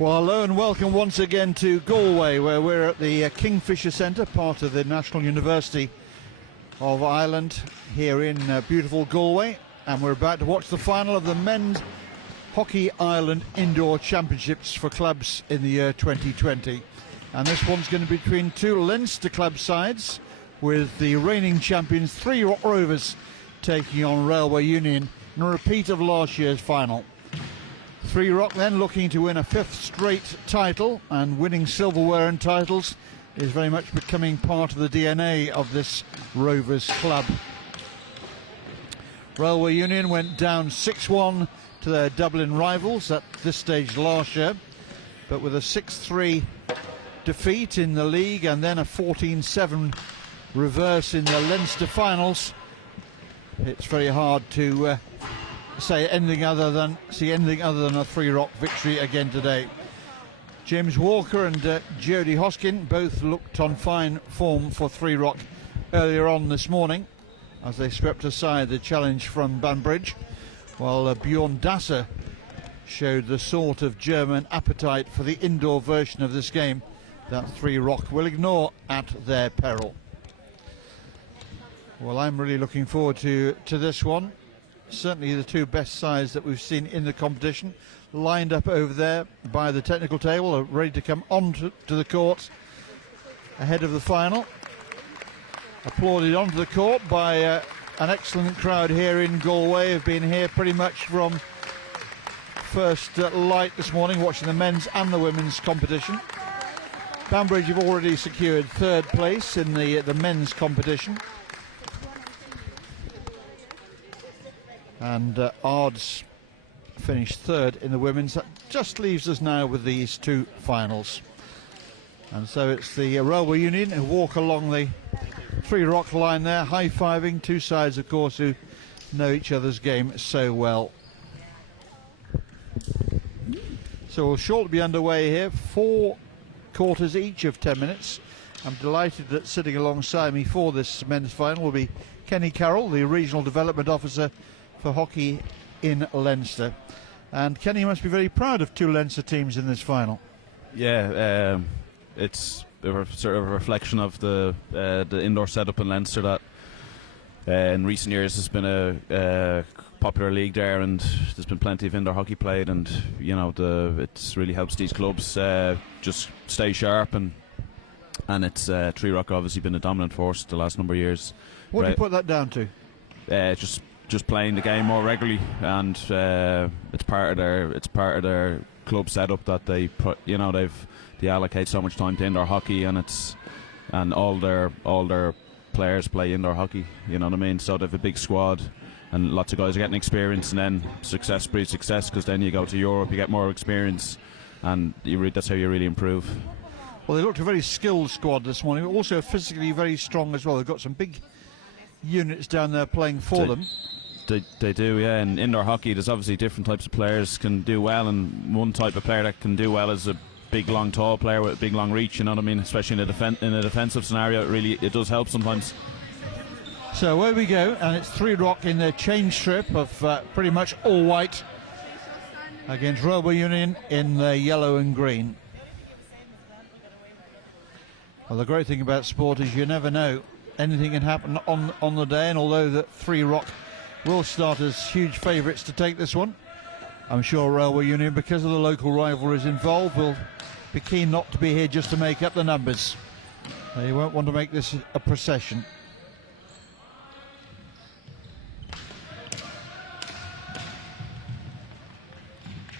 Well, hello and welcome once again to Galway, where we're at the Kingfisher Centre, part of the National University of Ireland, here in beautiful Galway, and we're about to watch the final of the Men's Hockey Ireland Indoor Championships for clubs in the year 2020. And this one's going to be between two Leinster club sides, with the reigning champions, 3 Rovers, taking on Railway Union in a repeat of last year's final. 3 Rock then looking to win a 5th straight title, and winning silverware and titles is very much becoming part of the DNA of this Rovers club. Railway Union went down 6-1 to their Dublin rivals at this stage last year, but with a 6-3 defeat in the league and then a 14-7 reverse in the Leinster finals, it's very hard to see anything other than a 3 Rock victory again today. James Walker and Jody Hoskin both looked on fine form for 3 Rock earlier on this morning as they swept aside the challenge from Banbridge, while Bjorn Dasser showed the sort of German appetite for the indoor version of this game that 3 Rock will ignore at their peril. Well, I'm really looking forward to this one. Certainly the two best sides that we've seen in the competition lined up over there by the technical table, are ready to come on to the court ahead of the final. Applauded onto the court by an excellent crowd here in Galway. Have been here pretty much from first light this morning, watching the men's and the women's competition. Banbridge have already secured 3rd place in the men's competition. And Ards finished 3rd in the women's. That just leaves us now with these two finals. And so it's the Railway Union who walk along the 3 Rock line there, high-fiving. Two sides, of course, who know each other's game so well. So we'll shortly be underway here. 4 quarters each of 10 minutes. I'm delighted that sitting alongside me for this men's final will be Kenny Carroll, the Regional Development Officer for hockey in Leinster. And Kenny must be very proud of 2 Leinster teams in this final. Yeah, it's sort of a reflection of the indoor setup in Leinster that in recent years has been a popular league there, and there's been plenty of indoor hockey played, and you know it's really helps these clubs just stay sharp, and it's 3 Rock obviously been a dominant force the last number of years. What do you put that down to? Just playing the game more regularly, and it's part of their club setup that they allocate so much time to indoor hockey, and all their players play indoor hockey. You know what I mean? So they have a big squad, and lots of guys are getting experience, and then success breeds success, because then you go to Europe, you get more experience, and that's how you really improve. Well, they looked a very skilled squad this morning, but also physically very strong as well. They've got some big units down there playing for them. They do, yeah. In indoor hockey, there's obviously different types of players can do well, and one type of player that can do well is a big, long, tall player with a big, long reach. You know what I mean? Especially in a defensive scenario, it does help sometimes. So away we go, and it's 3 Rock in their change strip of pretty much all white against Railway Union in the yellow and green. Well, the great thing about sport is you never know. Anything can happen on the day, and although that 3 Rock will start as huge favourites to take this one, I'm sure Railway Union, because of the local rivalries involved, will be keen not to be here just to make up the numbers. They won't want to make this a procession.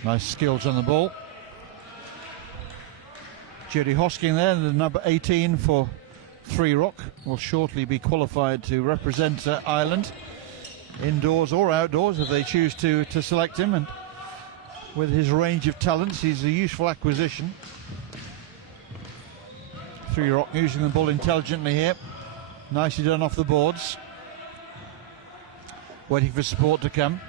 Nice skills on the ball. Jody Hoskin there, the number 18 for 3 Rock, will shortly be qualified to represent Ireland, indoors or outdoors, if they choose to select him. And with his range of talents, he's a useful acquisition. 3 Rock using the ball intelligently here. Nicely done off the boards. Waiting for support to come.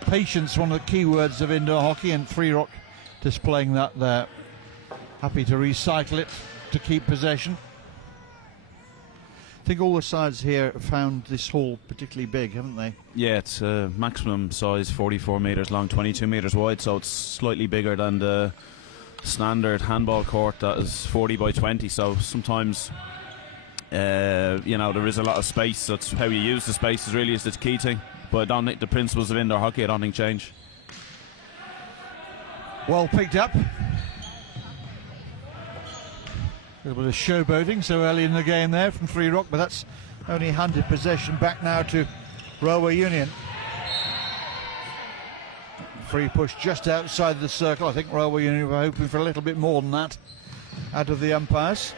Patience, one of the key words of indoor hockey, and 3 Rock displaying that there. Happy to recycle it to keep possession. I think all the sides here have found this hall particularly big, haven't they? Yeah, it's maximum size 44 metres long, 22 metres wide, so it's slightly bigger than the standard handball court that is 40 by 20. So sometimes, you know, there is a lot of space. That's how you use the space is the key thing. But I don't think the principles of indoor hockey, I don't think, change. Well picked up. A little bit of showboating so early in the game there from Three Rock, but that's only handed possession back now to Railway Union. Free push just outside the circle. I think Railway Union were hoping for a little bit more than that out of the umpires.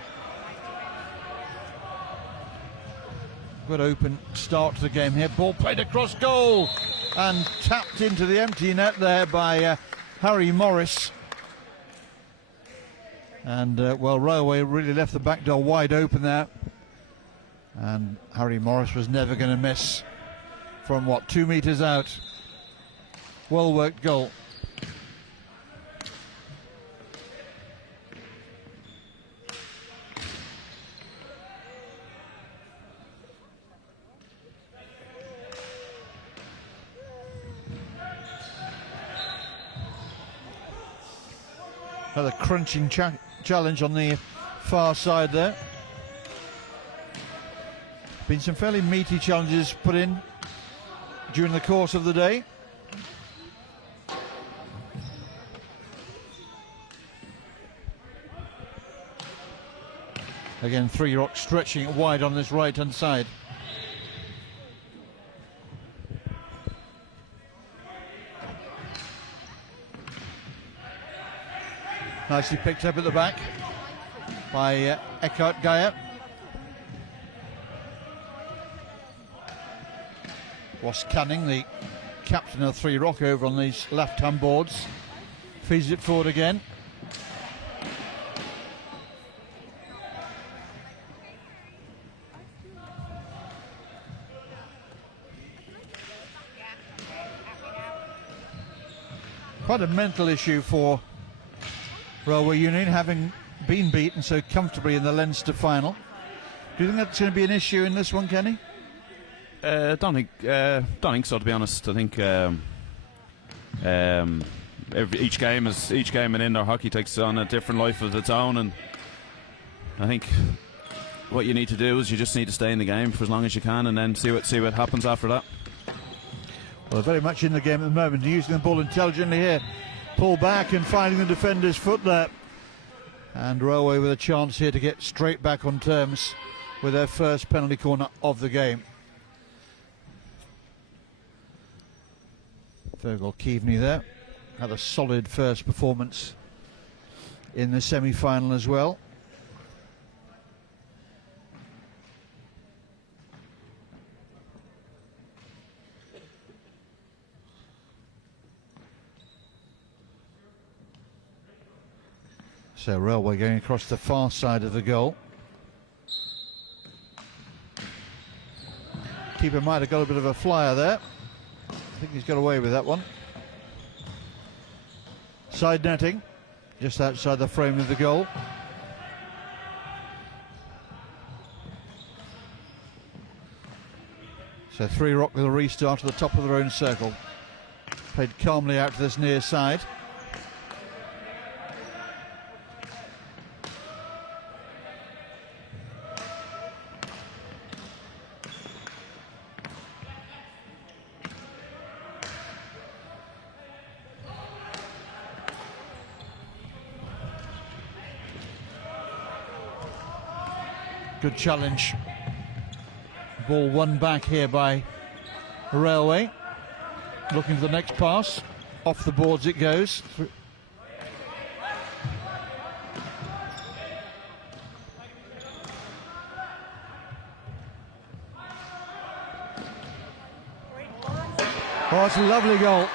Good open start to the game here. Ball played across goal and tapped into the empty net there by Harry Morris. And well, Railway really left the back door wide open there, and Harry Morris was never going to miss from what, 2 metres out. Well worked goal. Another crunching challenge on the far side there. Been some fairly meaty challenges put in during the course of the day. Again, Three Rock stretching it wide on this right hand side. Nicely picked up at the back by Eckhart Geyer. Ross Canning, the captain of Three Rock, over on these left-hand boards. Feeds it forward again. Quite a mental issue for Railway Union, having been beaten so comfortably in the Leinster final. Do you think that's going to be an issue in this one, Kenny? Don't think so, to be honest. I think each game in indoor hockey takes on a different life of its own, and I think what you need to do is you just need to stay in the game for as long as you can, and then see what happens after that. Well, they're very much in the game at the moment, using the ball intelligently here. Pull back and finding the defender's foot there. And Railway with a chance here to get straight back on terms with their first penalty corner of the game. Fergal Keaveney there had a solid first performance in the semi-final as well. So Railway going across the far side of the goal. Keeper might have got a bit of a flyer there. I think he's got away with that one. Side netting, just outside the frame of the goal. So Three Rock with a restart to the top of their own circle. Played calmly out to this near side. Good challenge. Ball won back here by Railway. Looking for the next pass. Off the boards it goes. Oh, it's a lovely goal.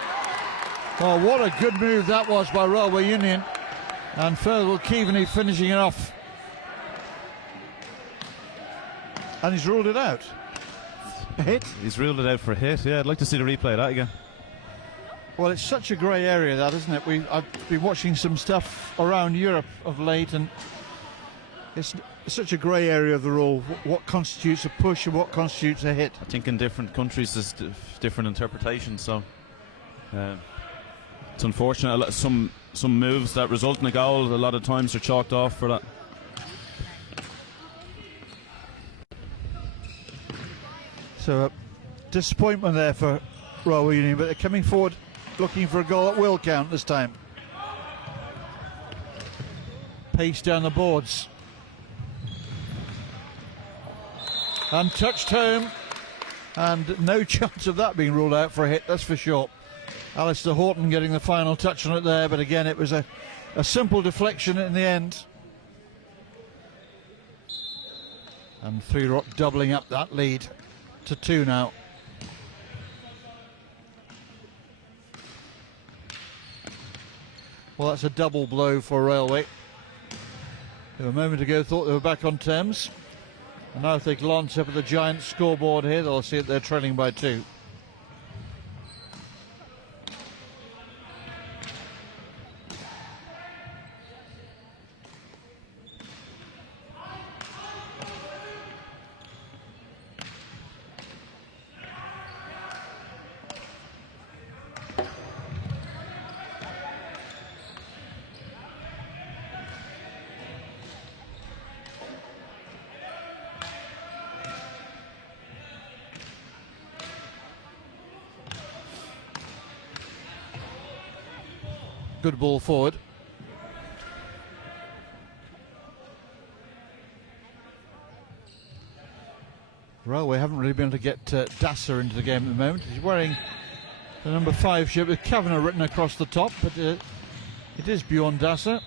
Oh, what a good move that was by Railway Union. And Fergal Keaveney finishing it off. And he's ruled it out. A hit? He's ruled it out for a hit, yeah. I'd like to see the replay of that again. Well, it's such a grey area, that, isn't it? I've been watching some stuff around Europe of late, and it's such a grey area of the rule. What constitutes a push and what constitutes a hit? I think in different countries there's different interpretations, so it's unfortunate. Some moves that result in a goal, a lot of times are chalked off for that. So disappointment there for Royal Union, but they're coming forward looking for a goal that will count this time. Pace down the boards. Untouched home, and no chance of that being ruled out for a hit, that's for sure. Alistair Horton getting the final touch on it there, but again it was a simple deflection in the end. And 3 Rock doubling up that lead to 2 now. Well, that's a double blow for Railway, who a moment ago thought they were back on terms. And now if they glance up at the giant scoreboard here, they'll see that they're trailing by 2. Good ball forward. Railway haven't really been able to get Dasser into the game at the moment. He's wearing the number 5 shirt with Kavanagh written across the top, but it is Bjorn Dasser.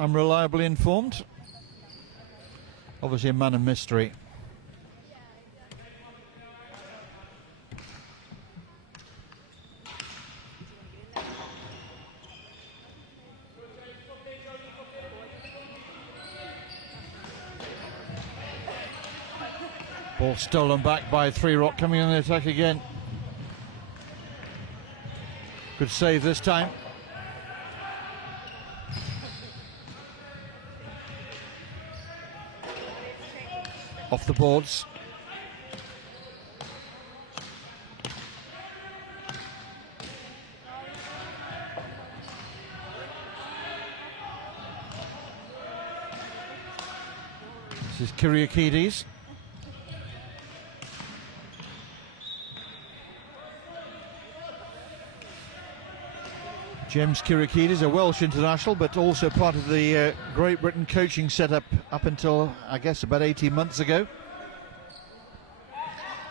I'm reliably informed. Obviously a man of mystery. Ball stolen back by 3 Rock, coming on the attack again. Good save this time. Off the boards. This is Kyriakides. James Kyriakides, a Welsh international, but also part of the Great Britain coaching setup up until, I guess, about 18 months ago.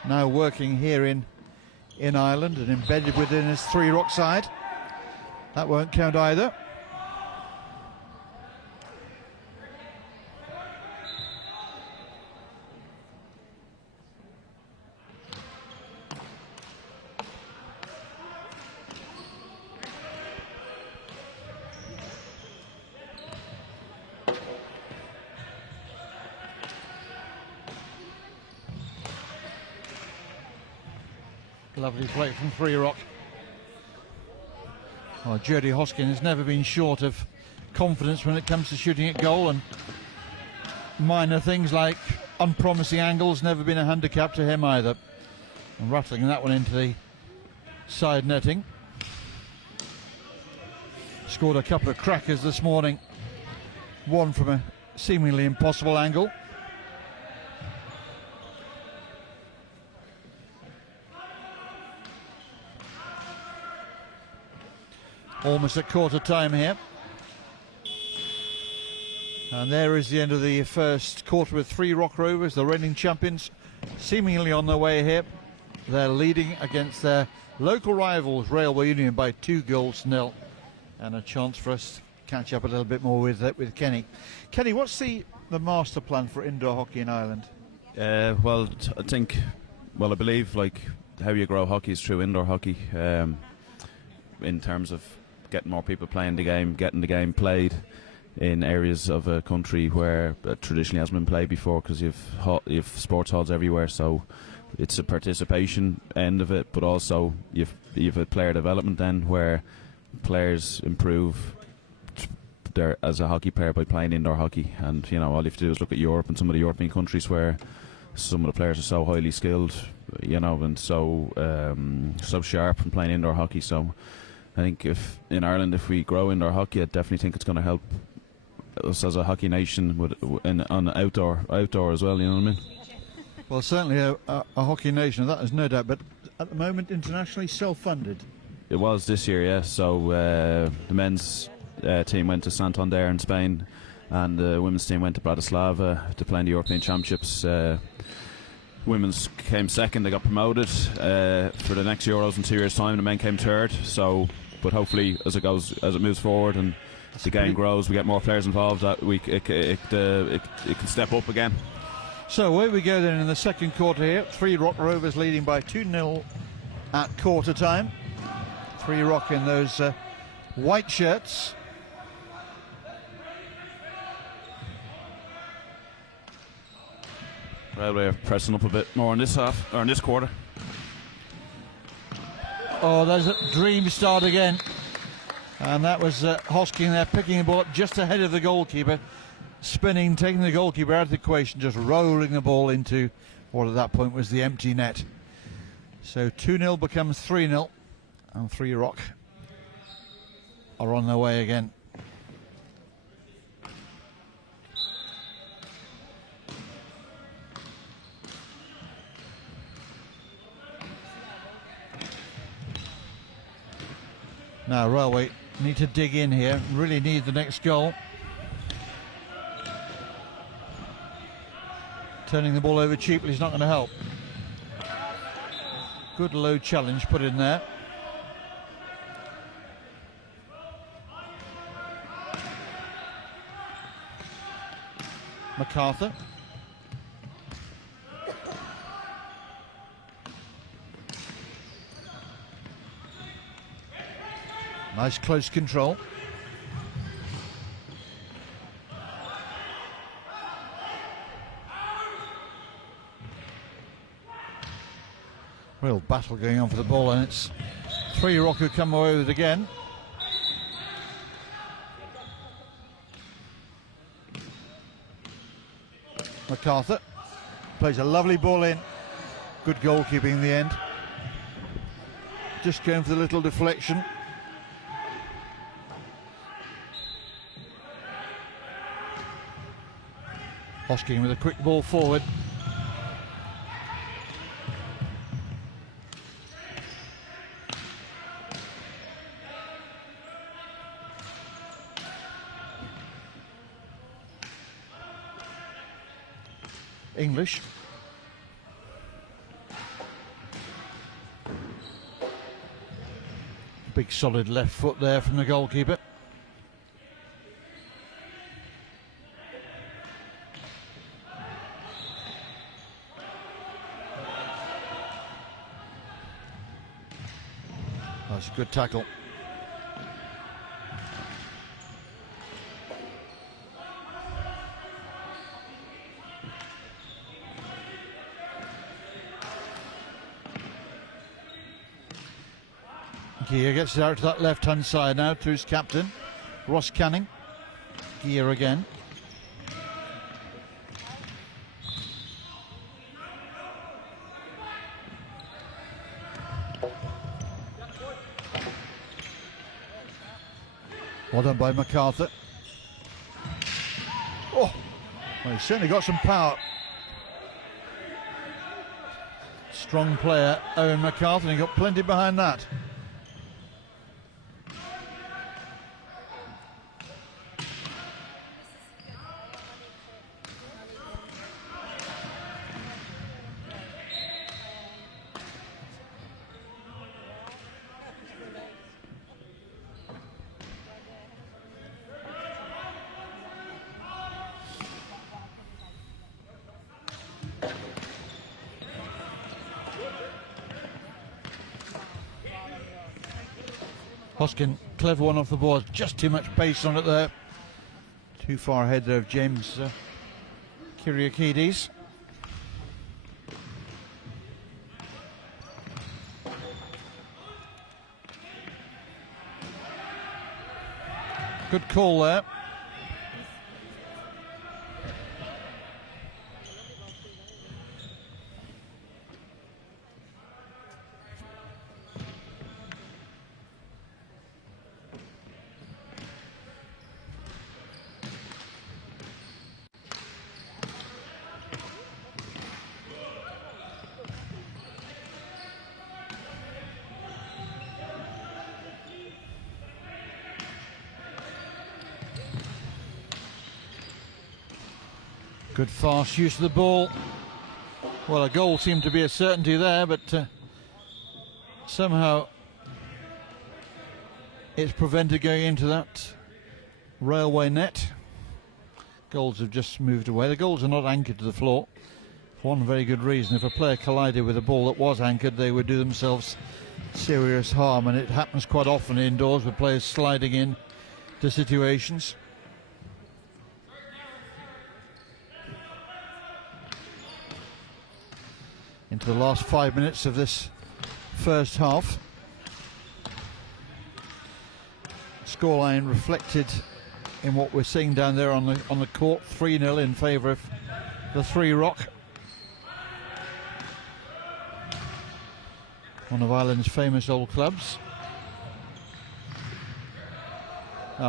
Now working here in Ireland and embedded within his 3 Rock side. That won't count either. Lovely play from 3 Rock. Oh, Jody Hoskin has never been short of confidence when it comes to shooting at goal, and minor things like unpromising angles never been a handicap to him either. And rattling that one into the side netting. Scored a couple of crackers this morning. One from a seemingly impossible angle. Almost at quarter time here. And there is the end of the first quarter with 3 Rock Rovers, the reigning champions, seemingly on their way here. They're leading against their local rivals, Railway Union, by 2-0. And a chance for us to catch up a little bit more with Kenny. Kenny, what's the master plan for indoor hockey in Ireland? I believe like how you grow hockey is through indoor hockey, in terms of getting more people playing the game, getting the game played in areas of a country where it traditionally hasn't been played before, because you've sports halls everywhere. So it's a participation end of it, but also you've a player development end where players improve there as a hockey player by playing indoor hockey. And you know, all you have to do is look at Europe and some of the European countries where some of the players are so highly skilled, you know, and so sharp from playing indoor hockey. So I think if in Ireland, if we grow indoor hockey, I definitely think it's going to help us as a hockey nation on outdoor as well. You know what I mean? Well, certainly a hockey nation, that is no doubt. But at the moment, internationally self-funded. It was this year, yeah. So the men's team went to Santander in Spain, and the women's team went to Bratislava to play in the European Championships. Women's came second; they got promoted for the next Euros in 2 years' time. The men came third. So, but hopefully, as it moves forward and the game grows, we get more players involved. That it can step up again. So away we go then in the second quarter here. 3 Rock Rovers leading by 2-0 at quarter time. 3 Rock in those white shirts. Railway are pressing up a bit more in this half, or in this quarter. Oh, there's a dream start again. And that was Hosking there picking the ball up just ahead of the goalkeeper. Spinning, taking the goalkeeper out of the equation, just rolling the ball into what at that point was the empty net. So 2-0 becomes 3-0, and 3 Rock are on their way again. Now Railway need to dig in here, really need the next goal. Turning the ball over cheaply is not going to help. Good low challenge put in there. MacArthur. Nice close control. Real battle going on for the ball, and it's 3 Rock who come away with it again. MacArthur plays a lovely ball in. Good goalkeeping in the end. Just going for the little deflection. Hosking with a quick ball forward. English. Big solid left foot there from the goalkeeper. That's a good tackle. Gear gets it out to that left-hand side now through his captain, Ross Canning. Gear again. Well done by MacArthur. Oh, well, he's certainly got some power. Strong player, Owen MacArthur, and he got plenty behind that. Hoskin, clever one off the board, just too much pace on it there. Too far ahead there of James Kyriakides. Good call there. Good fast use of the ball. Well, a goal seemed to be a certainty there, but somehow it's prevented going into that railway net. Goals have just moved away. The goals are not anchored to the floor for one very good reason. If a player collided with a ball that was anchored, they would do themselves serious harm, and it happens quite often indoors with players sliding in to situations. Into the last 5 minutes of this first half. Scoreline reflected in what we're seeing down there on the court. 3-0 in favour of the Three Rock, one of Ireland's famous old clubs.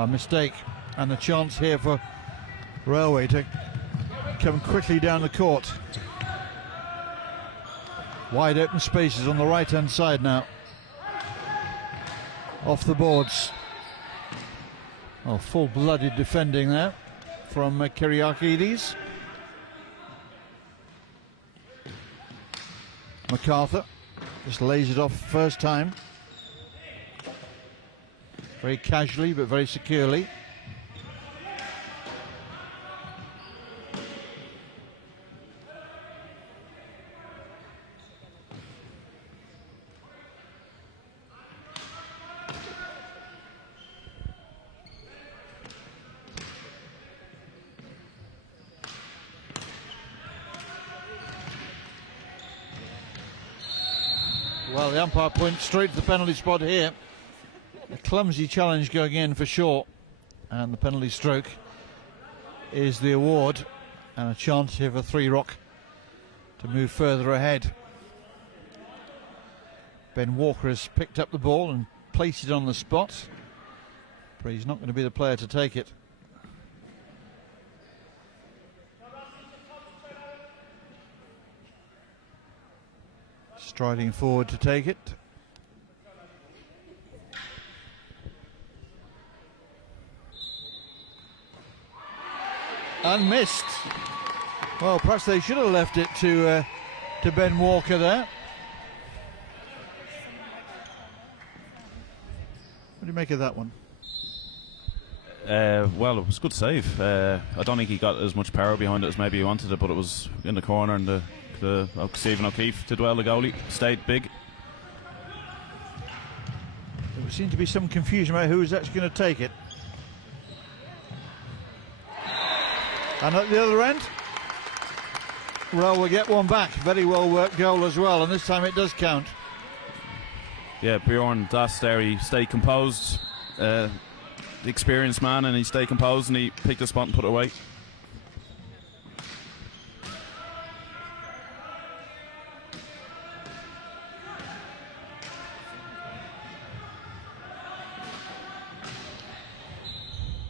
Mistake, and a chance here for Railway to come quickly down the court. Wide open spaces on the right hand side now. Off the boards. Oh, full-blooded defending there from Kyriakides. MacArthur just lays it off first time. Very casually but very securely. Well, the umpire points straight to the penalty spot here. A clumsy challenge going in for sure, and the penalty stroke is the award, and a chance here for Three Rock to move further ahead. Ben Walker has picked up the ball and placed it on the spot, but he's not going to be the player to take it. Striding forward to take it. And missed. Well, perhaps they should have left it to Ben Walker there. What do you make of that one? Well, it was a good save. I don't think he got as much power behind it as maybe he wanted it, but it was in the corner, and the Stephen O'Keefe did well. The goalie stayed big. There seemed to be some confusion about who was actually going to take it. And at the other end, Rail will get one back. Very well worked goal as well, and this time it does count. Yeah, Bjorn Das there, he stayed composed. The experienced man, and he stayed composed, and he picked a spot and put it away.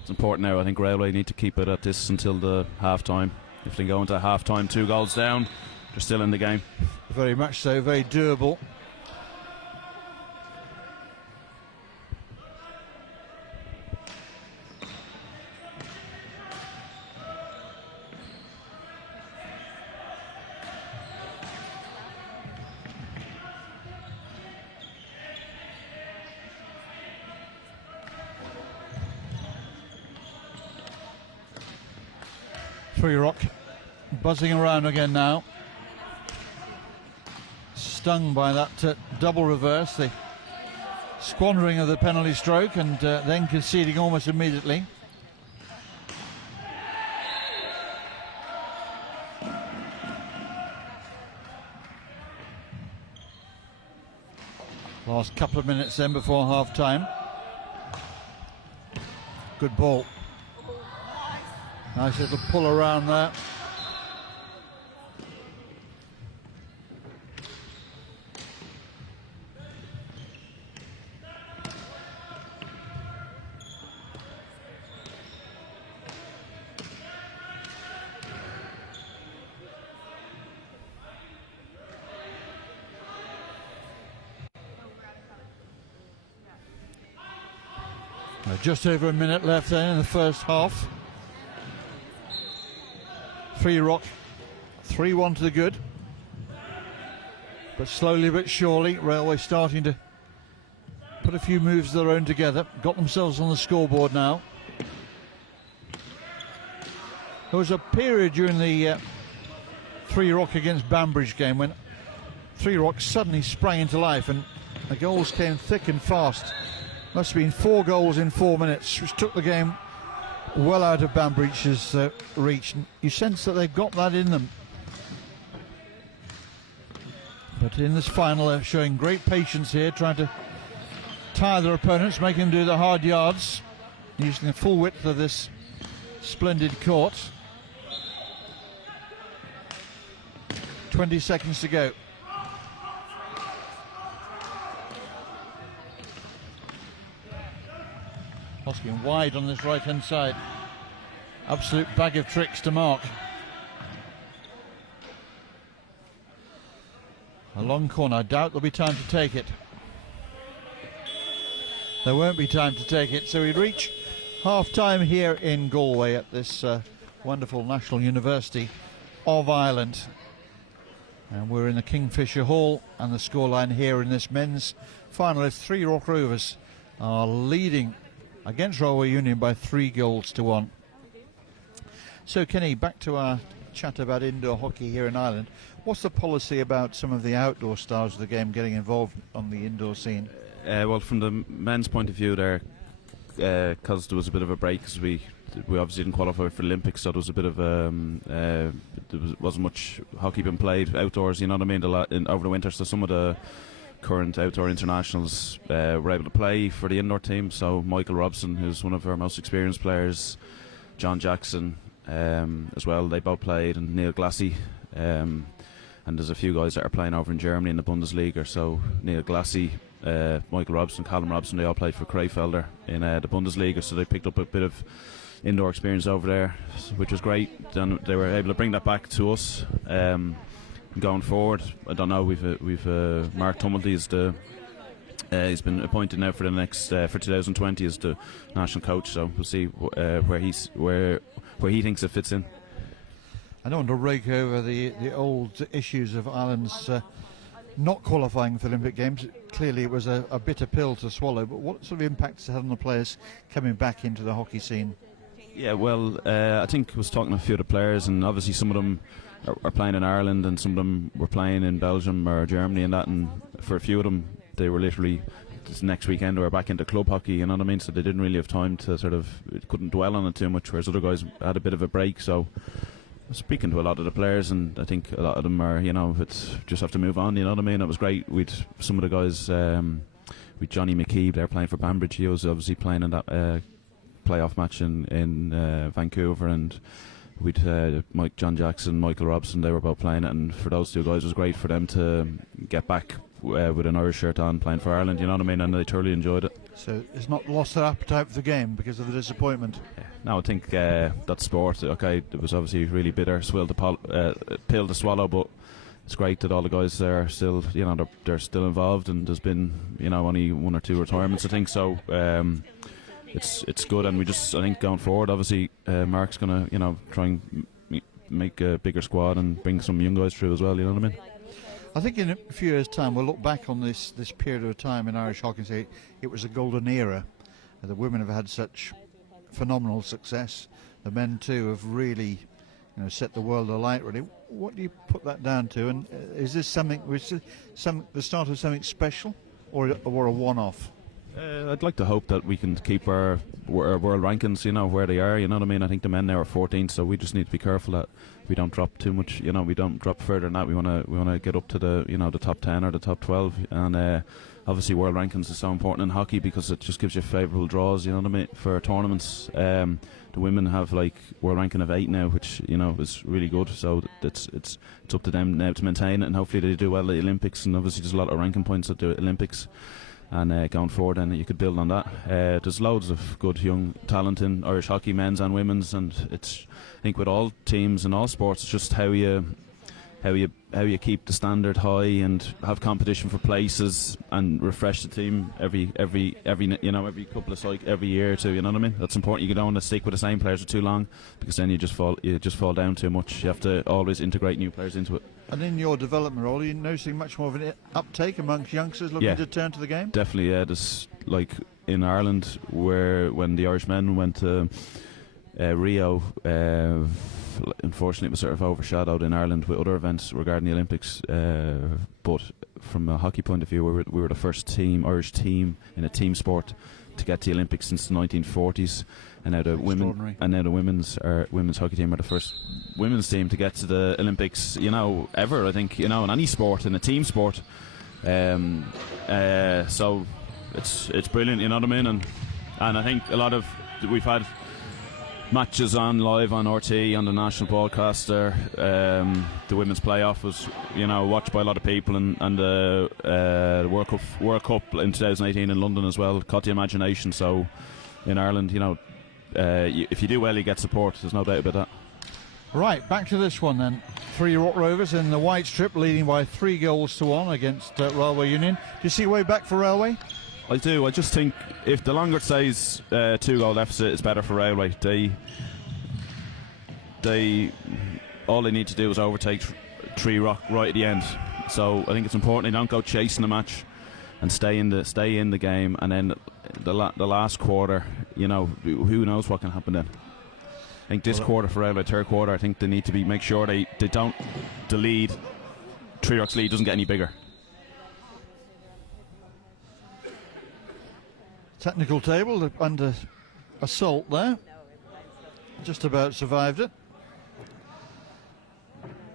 It's important now. I think Railway need to keep it at this until the half-time. If they go into half-time 2 goals down, they're still in the game. Very much so, very doable. Three Rock buzzing around again now. Stung by that double reverse, the squandering of the penalty stroke, and then conceding almost immediately. Last couple of minutes then before half time. Good ball. Nice little pull around there. Just over a minute left then in the first half. Three Rock, 3-1 to the good. But slowly but surely, Railway starting to put a few moves of their own together. Got themselves on the scoreboard now. There was a period during the Three Rock against Banbridge game when Three Rock suddenly sprang into life and the goals came thick and fast. Must have been 4 goals in 4 minutes, which took the game well out of Banbridge's reach. And you sense that they've got that in them. But in this final, they're showing great patience here, trying to tire their opponents, making them do the hard yards, using the full width of this splendid court. 20 seconds to go. Hoskin wide on this right hand side. Absolute bag of tricks to mark. A long corner. I doubt there'll be time to take it. There won't be time to take it, so we reach half time here in Galway at this wonderful National University of Ireland. And we're in the Kingfisher Hall, and the scoreline here in this men's final is 3 Rock Rovers are leading against Railway Union by 3-1. So Kenny, back to our chat about indoor hockey here in Ireland. What's the policy about some of the outdoor stars of the game getting involved on the indoor scene? Well, from the men's point of view there, because there was a bit of a break, because we obviously didn't qualify for Olympics, so there was a bit of wasn't much hockey being played outdoors, you know what I mean, over the winter. So some of the current outdoor internationals were able to play for the indoor team. So Michael Robson, who's one of our most experienced players, John Jackson as well, they both played, and Neil Glassy, and there's a few guys that are playing over in Germany in the Bundesliga. So Neil Glassy, Michael Robson, Callum Robson, they all played for Krefeld in the Bundesliga, so they picked up a bit of indoor experience over there, which was great. Then they were able to bring that back to us. Going forward, I don't know. We've Mark Tumulty is he's been appointed now for the next for 2020 as the national coach. So we'll see where he thinks it fits in. I don't want to rake over the old issues of Ireland's not qualifying for Olympic Games. Clearly, it was a bitter pill to swallow. But what sort of impact has it had on the players coming back into the hockey scene? Yeah, well, I think I was talking to a few of the players, and obviously some of them are playing in Ireland, and some of them were playing in Belgium or Germany and that. And for a few of them, they were literally this next weekend they were back into club hockey. You know what I mean? So they didn't really have time to couldn't dwell on it too much. Whereas other guys had a bit of a break. So I was speaking to a lot of the players, and I think a lot of them are, it's just have to move on. You know what I mean? It was great. We'd some of the guys. With Johnny McKeeb, they're playing for Banbridge. He was obviously playing in that playoff match in Vancouver, and with John Jackson, Michael Robson, they were both playing it, and for those two guys it was great for them to get back with an Irish shirt on playing for Ireland, you know what I mean, and they thoroughly enjoyed it. So it's not lost their appetite for the game because of the disappointment? Yeah. No, I think that's sport. Okay, it was obviously really bitter pill to swallow, but it's great that all the guys are still, they're still involved, and there's been, only 1 or 2 retirements, I think, so it's good, and I think going forward, obviously Mark's going to, try and make a bigger squad and bring some young guys through as well, you know what I mean? I think in a few years' time we'll look back on this period of time in Irish hockey and say it was a golden era. The women have had such phenomenal success. The men too have really, set the world alight. Really, what do you put that down to? And is this the start of something special, or a one-off? I'd like to hope that we can keep our world rankings, where they are. You know what I mean? I think the men now are 14th, so we just need to be careful that we don't drop too much. We don't drop further than that. We want to get up to the top 10 or the top 12, and obviously world rankings is so important in hockey because it just gives you favourable draws. You know what I mean? For tournaments, the women have world ranking of 8 now, which is really good. So it's up to them now to maintain it, and hopefully they do well at the Olympics. And obviously there's a lot of ranking points at the Olympics. And going forward, then you could build on that. There's loads of good young talent in Irish hockey, men's and women's, and I think with all teams and all sports, it's just how you how you keep the standard high and have competition for places and refresh the team every couple of every year or two. You know what I mean? That's important. You don't want to stick with the same players for too long, because then you just fall down too much. You have to always integrate new players into it. And in your development role, are you noticing much more of an uptake amongst youngsters looking to turn to the game? Definitely, yeah. There's, like in Ireland, when the Irish men went to Rio, unfortunately it was sort of overshadowed in Ireland with other events regarding the Olympics. But from a hockey point of view, we were the first Irish team in a team sport to get to the Olympics since the 1940s, and now the women's hockey team are the first women's team to get to the Olympics, ever. I think, in any sport, in a team sport. So it's brilliant, you know what I mean? And I think we've had matches on live on RT, on the national broadcaster. The women's playoff was, watched by a lot of people, and the World Cup in 2018 in London as well caught the imagination. So in Ireland, if you do well, you get support. There's no doubt about that. Right, back to this one then. 3 Rovers in the white strip, leading by 3-1 against Railway Union. Do you see a way back for Railway? I do. I just think if the longer it stays 2-goal deficit, it's better for Railway. They all they need to do is overtake Tree Rock right at the end. So I think it's important they don't go chasing the match and stay in the game. And then the last quarter, who knows what can happen then. I think this quarter for Railway, third quarter, I think they need to make sure the Tree Rock's lead doesn't get any bigger. Technical table under assault there. Just about survived it.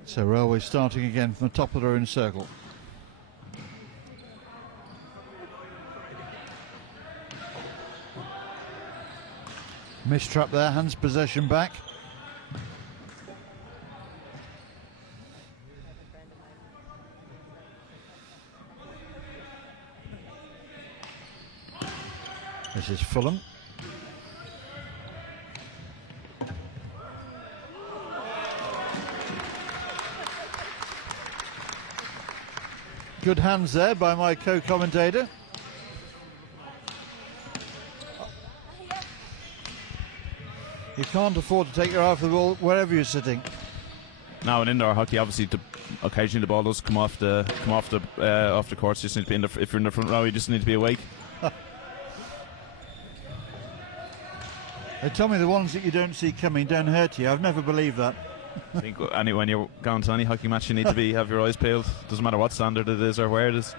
So Railway starting again from the top of their own circle. Mistrap there, hands possession back. This is Fulham. Good hands there by my co-commentator. You can't afford to take your eye off the ball wherever you're sitting. Now in indoor hockey, obviously, occasionally the ball does come off the courts. You just need to be if you're in the front row, you just need to be awake. They tell me the ones that you don't see coming don't hurt you. I've never believed that. I think when you're going to any hockey match, you need to have your eyes peeled. Doesn't matter what standard it is or where it is.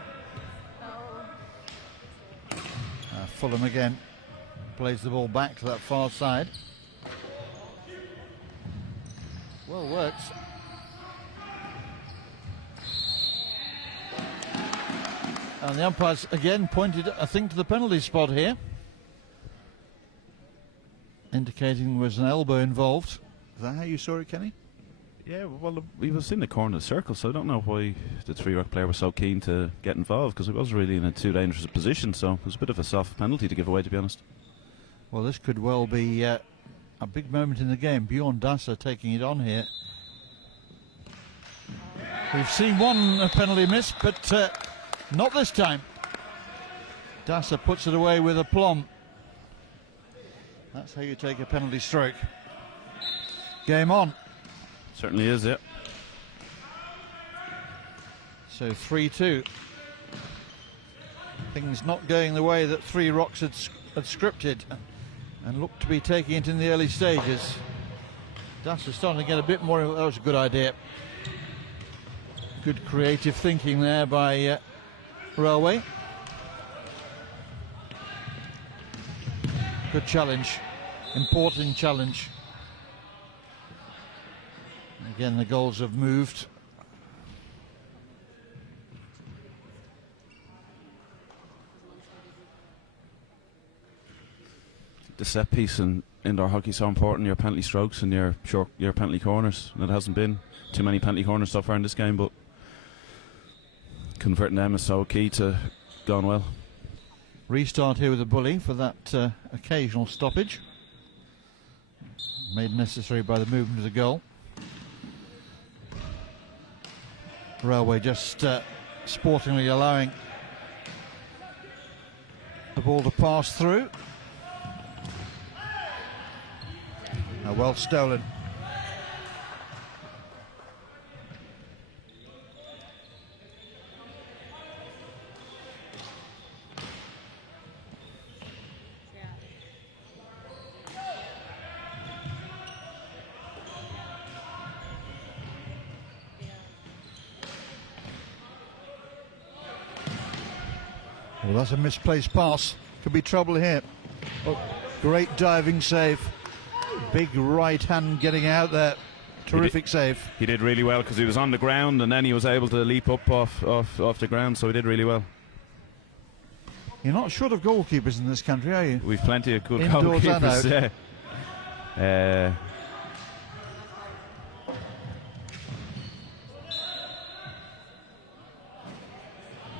Fulham again plays the ball back to that far side. Well, works. And the umpires again pointed, I think, to the penalty spot here, indicating there was an elbow involved. Is that how you saw it, Kenny? Yeah, well, he was in the corner of the circle, so I don't know why the Tree Rock player was so keen to get involved, because it was really in a too dangerous position, so it was a bit of a soft penalty to give away, to be honest. Well, this could well be a big moment in the game. Bjorn Dasser taking it on here. We've seen one penalty miss, but not this time. Dasser puts it away with aplomb. That's how you take a penalty stroke. Game on. Certainly is, yeah. So 3-2. Things not going the way that Three Rocks had scripted and looked to be taking it in the early stages. Dasser's starting to get a bit more. That was a good idea. Good creative thinking there by Railway. Good challenge. Important challenge. Again, the goals have moved. The set piece in indoor hockey is so important. Your penalty strokes and your penalty corners. And it hasn't been too many penalty corners so far in this game, but converting them is so key to going well. Restart here with the bully for that occasional stoppage, made necessary by the movement of the goal. Railway just sportingly allowing the ball to pass through. Well stolen. Well, that's a misplaced pass. Could be trouble here. Oh, great diving save. Big right hand getting out there. Terrific save. He did really well because he was on the ground and then he was able to leap up off the ground, so he did really well. You're not short of goalkeepers in this country, are you? We've plenty of good Indoors goalkeepers. I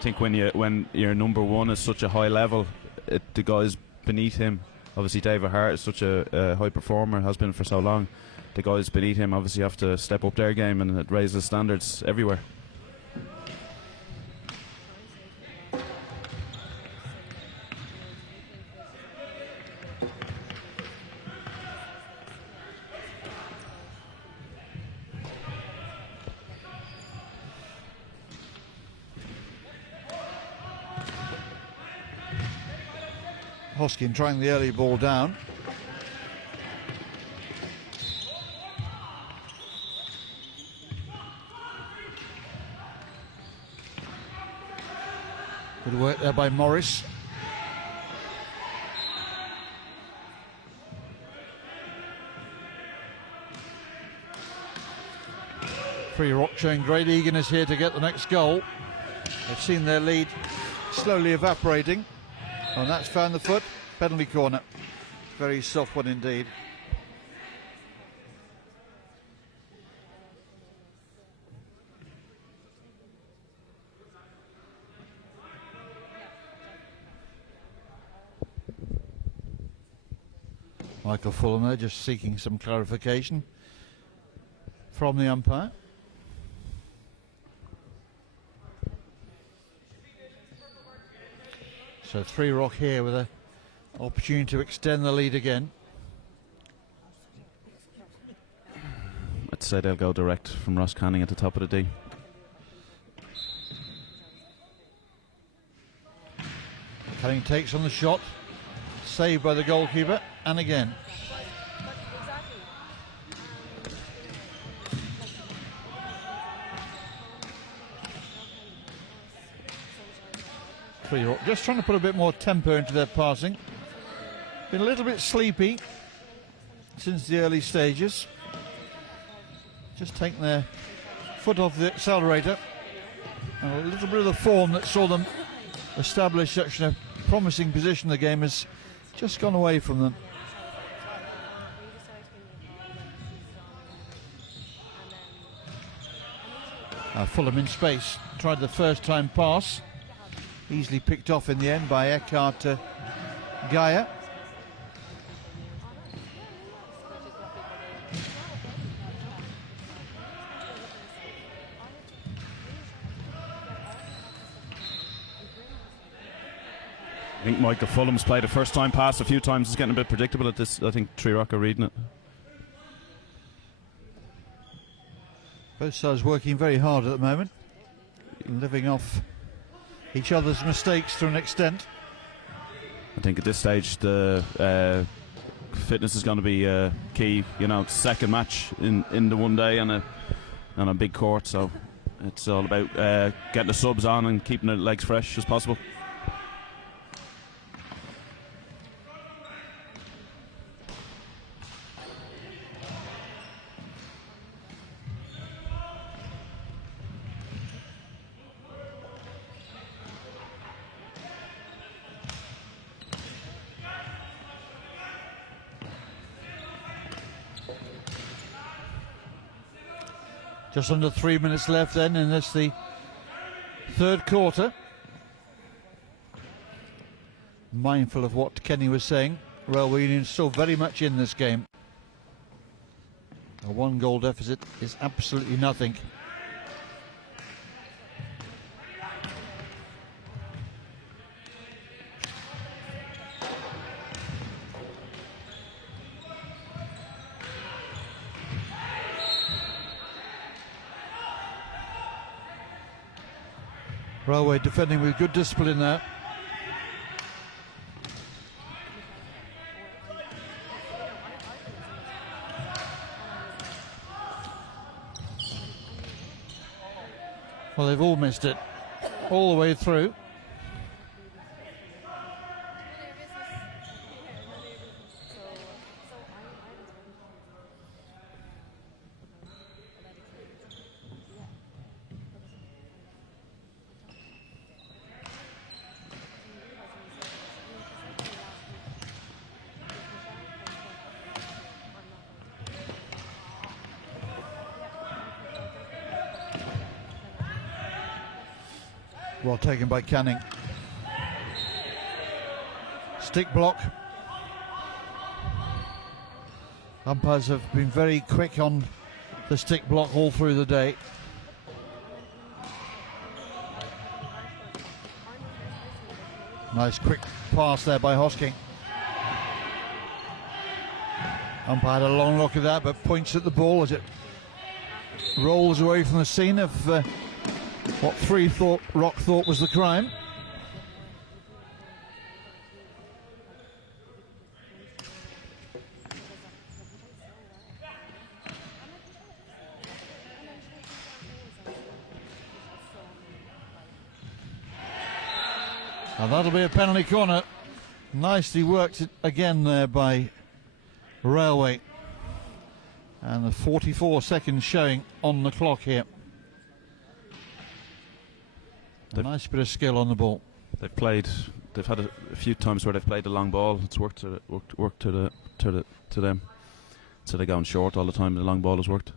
think when your number one is such a high level, the guys beneath him, obviously David Hart is such a high performer, has been for so long. The guys beneath him obviously have to step up their game, and it raises standards everywhere. Hoskin trying the early ball down. Good work there by Morris. Free Rock showing great eagerness here to get the next goal. They've seen their lead slowly evaporating. And that's found the foot. Penalty corner. Very soft one indeed. Michael Fulham there just seeking some clarification from the umpire. So 3 Rock here with an opportunity to extend the lead again. I'd say they'll go direct from Ross Canning at the top of the D. Canning takes on the shot, saved by the goalkeeper, and again. Just trying to put a bit more tempo into their passing. Been a little bit sleepy since the early stages. Just taking their foot off the accelerator. And a little bit of the form that saw them establish such a promising position in the game has just gone away from them. Fulham in space. Tried the first time pass. Easily picked off in the end by Eckhart to Gaia. I think Michael Fulham's played a first time pass a few times. It's getting a bit predictable at this. I think 3 Rock are reading it. Both sides working very hard at the moment, living off each other's mistakes to an extent. I think at this stage the fitness is going to be key. You know, second match in the one day on a big court, so it's all about getting the subs on and keeping the legs fresh as possible. Just under 3 minutes left then in this, the third quarter. Mindful of what Kenny was saying, Railway Union still very much in this game. A 1-goal deficit is absolutely nothing. Railway defending with good discipline there. Well, they've all missed it all the way through. Well taken by Canning. Stick block. Umpires have been very quick on the stick block all through the day. Nice quick pass there by Hosking. Umpire had a long look at that, but points at the ball as it rolls away from the scene of what Rock thought was the crime. And that'll be a penalty corner. Nicely worked it again there by Railway. And the 44 seconds showing on the clock here. A nice bit of skill on the ball. They've had a few times where they've played the long ball. It's worked to them. So they're going short all the time. The long ball has worked.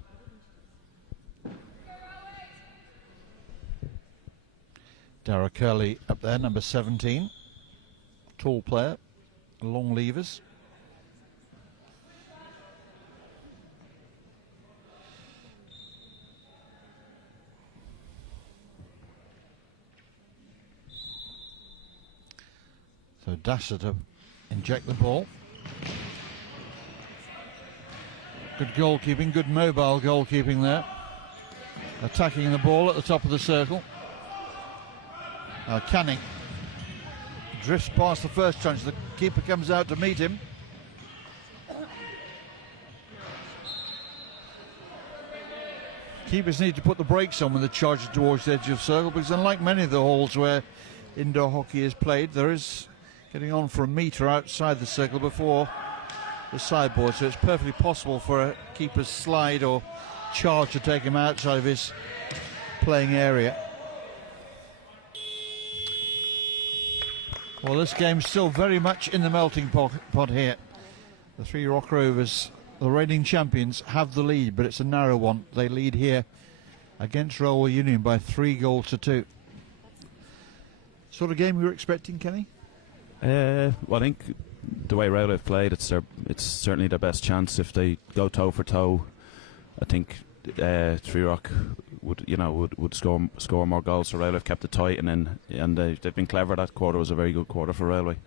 Dara Curley up there, number 17. Tall player, long levers. So Dasher to inject the ball. Good goalkeeping, good mobile goalkeeping there. Attacking the ball at the top of the circle. Canning drifts past the first chance. The keeper comes out to meet him. Keepers need to put the brakes on when they're charging towards the edge of the circle, because unlike many of the halls where indoor hockey is played, there is getting on for a metre outside the circle before the sideboard, so it's perfectly possible for a keeper's slide or charge to take him outside of his playing area. Well, this game's still very much in the melting pot here. The Three Rock Rovers, the reigning champions, have the lead, but it's a narrow one. They lead here against Railway Union by 3-2. Sort of game you were expecting, Kenny? Well, I think the way Railway have played, it's certainly their best chance. If they go toe for toe, I think Three Rock would score more goals. So Railway have kept it tight, and they've been clever. That quarter was a very good quarter for Railway.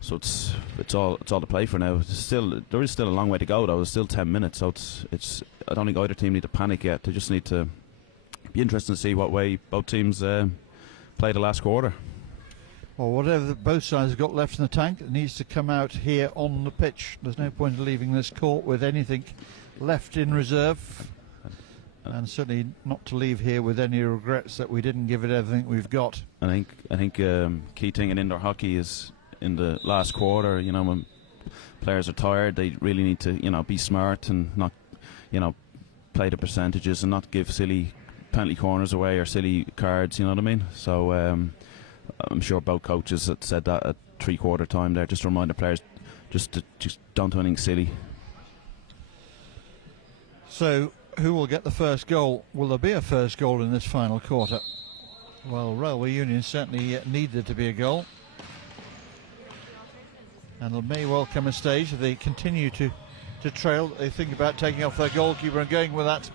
So it's all to play for now. There is still a long way to go though. There's still 10 minutes. So I don't think either team need to panic yet. They just need to be interested to see what way both teams play the last quarter. Well, whatever both sides have got left in the tank, it needs to come out here on the pitch. There's no point in leaving this court with anything left in reserve, and certainly not to leave here with any regrets that we didn't give it everything we've got. I think key thing in indoor hockey is in the last quarter. When players are tired, they really need to be smart and not play the percentages and not give silly penalty corners away or silly cards. You know what I mean? So. I'm sure both coaches had said that at 3/4 time there, just to remind the players just don't do anything silly. So who will get the first goal? Will there be a first goal in this final quarter? Well, Railway Union certainly needed to be a goal, and there may well come a stage if they continue to trail, they think about taking off their goalkeeper and going with that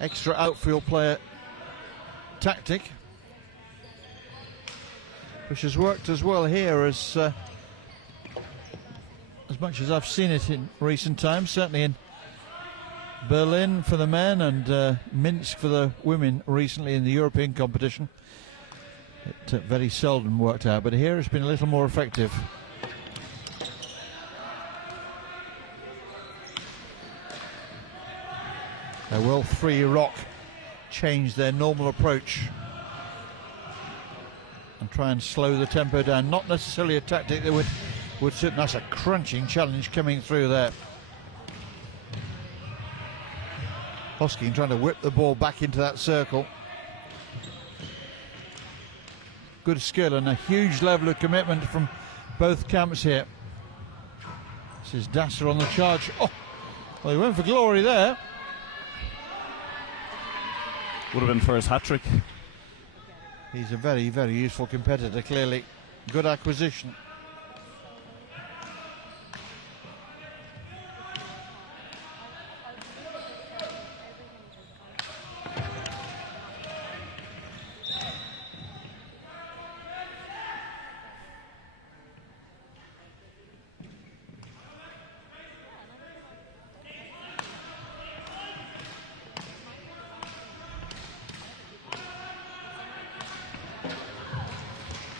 extra outfield player tactic, which has worked as well here as much as I've seen it in recent times, certainly in Berlin for the men and Minsk for the women recently in the European competition. It very seldom worked out, but here it's been a little more effective. Now, will Free Rock change their normal approach and try and slow the tempo down? Not necessarily a tactic that would suit. That's a crunching challenge coming through there. Hosking trying to whip the ball back into that circle. Good skill and a huge level of commitment from both camps here. This is Dasser on the charge. Oh, well, he went for glory there. Would have been for his hat-trick. He's a very, very useful competitor, clearly. Good acquisition.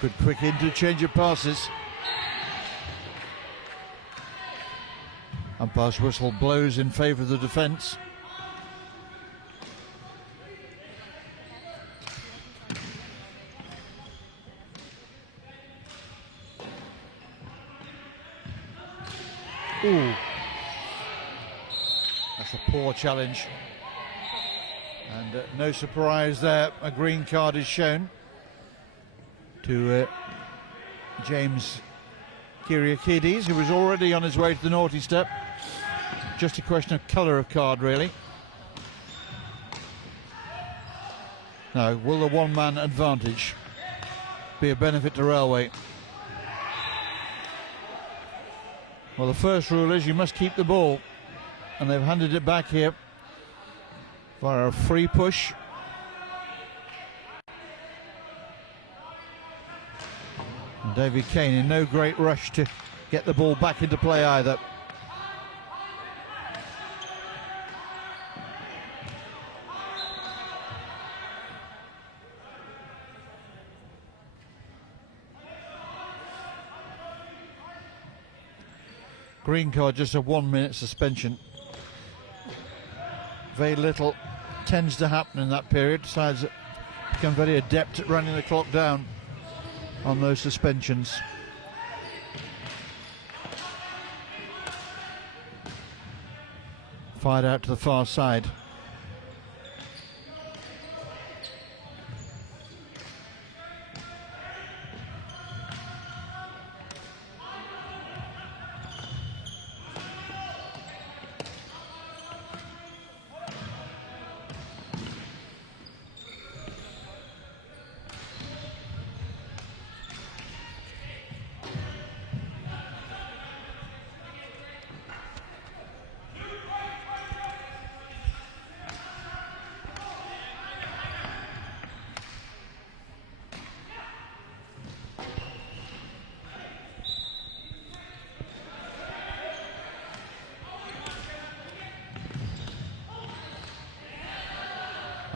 Good quick interchange of passes. Umpire's whistle blows in favour of the defence. Ooh. That's a poor challenge. And no surprise there, a green card is shown to James Kyriakides, who was already on his way to the naughty step. Just a question of colour of card, really. Now, will the one-man advantage be a benefit to Railway? Well, the first rule is you must keep the ball, and they've handed it back here via a free push. And David Kane in no great rush to get the ball back into play either. Green card, just a 1 minute suspension. Very little tends to happen in that period. Sides become very adept at running the clock down on those suspensions. Fired out to the far side.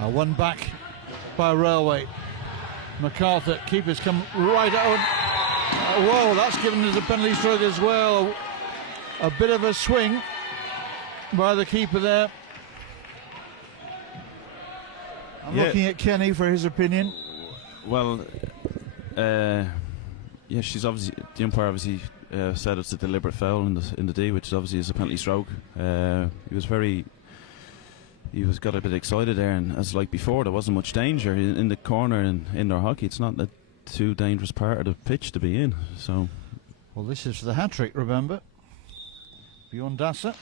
One back by Railway. MacArthur, keepers come right out. Whoa, that's given us a penalty stroke as well. A bit of a swing by the keeper there. I'm looking at Kenny for his opinion. Well, yeah, she's obviously, the umpire obviously said it's a deliberate foul in the D, which obviously is a penalty stroke. He got a bit excited there, and as like before, there wasn't much danger in the corner in indoor hockey. It's not a too dangerous part of the pitch to be in. So, well, this is for the hat-trick, remember? Bjorn Dasser.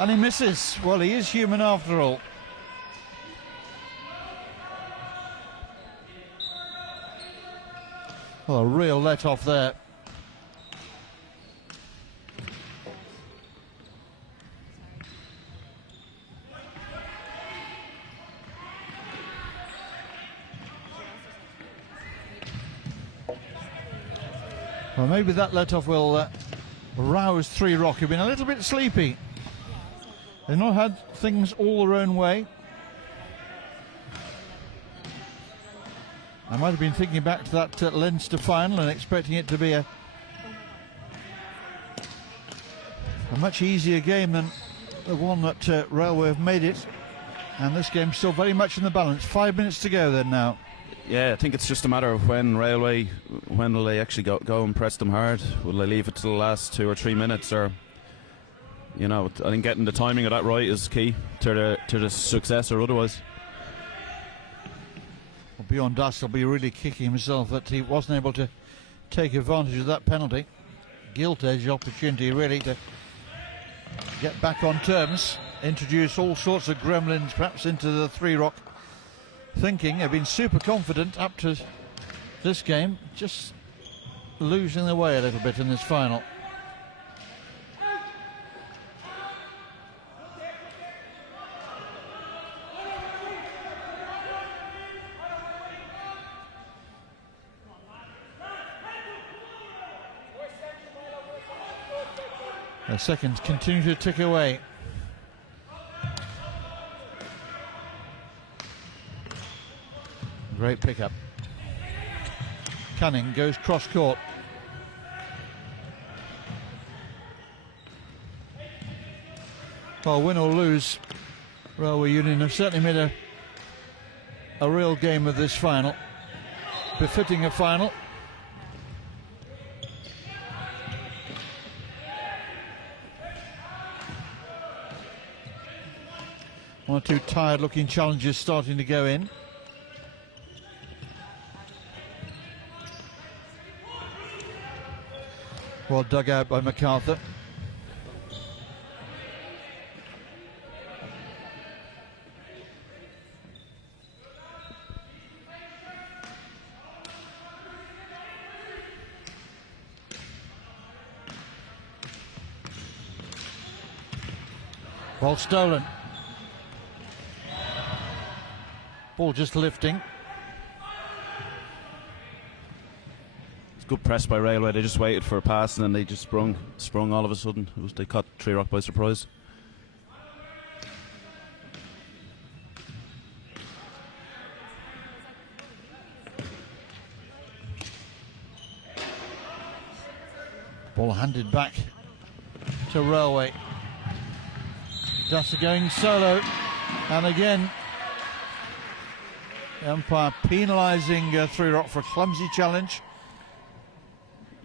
And he misses. Well, he is human after all. Well, a real let-off there. Well, maybe that let-off will rouse Three Rock, who've been a little bit sleepy. They've not had things all their own way. I might have been thinking back to that Leinster final and expecting it to be a much easier game than the one that Railway have made it. And this game's still very much in the balance. 5 minutes to go then now. Yeah, I think it's just a matter of when will they actually go and press them hard? Will they leave it to the last 2 or 3 minutes, or I think getting the timing of that right is key to the success or otherwise. Well, Bjorn Dust will be really kicking himself that he wasn't able to take advantage of that penalty. Gilt-edged opportunity really to get back on terms, introduce all sorts of gremlins perhaps into the Three Rock thinking. They've been super confident up to this game, just losing their way a little bit in this final. The seconds continue to tick away. Great pickup. Cunning goes cross court. Well, win or lose, Railway Union have certainly made a real game of this final, befitting a final. One or two tired-looking challenges starting to go in. Well dug out by MacArthur. Ball stolen. Ball just lifting. Good press by Railway. They just waited for a pass and then they just sprung all of a sudden. They caught Three Rock by surprise. Ball handed back to Railway. Dust going solo, and again the umpire penalising Three Rock for a clumsy challenge.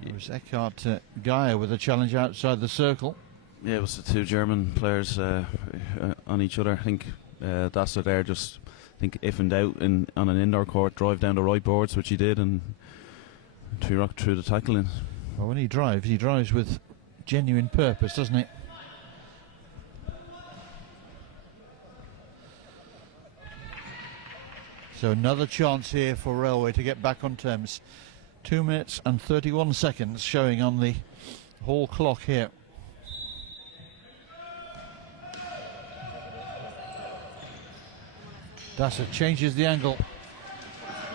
It was Eckhart Geyer with a challenge outside the circle. Yeah, it was the two German players on each other. I think Dasta there just, if in doubt, on an indoor court, drive down the right boards, which he did, and Three Rock threw the tackle in. Well, when he drives with genuine purpose, doesn't he? So another chance here for Railway to get back on terms. 2 minutes and 31 seconds showing on the hall clock here. Dassa changes the angle.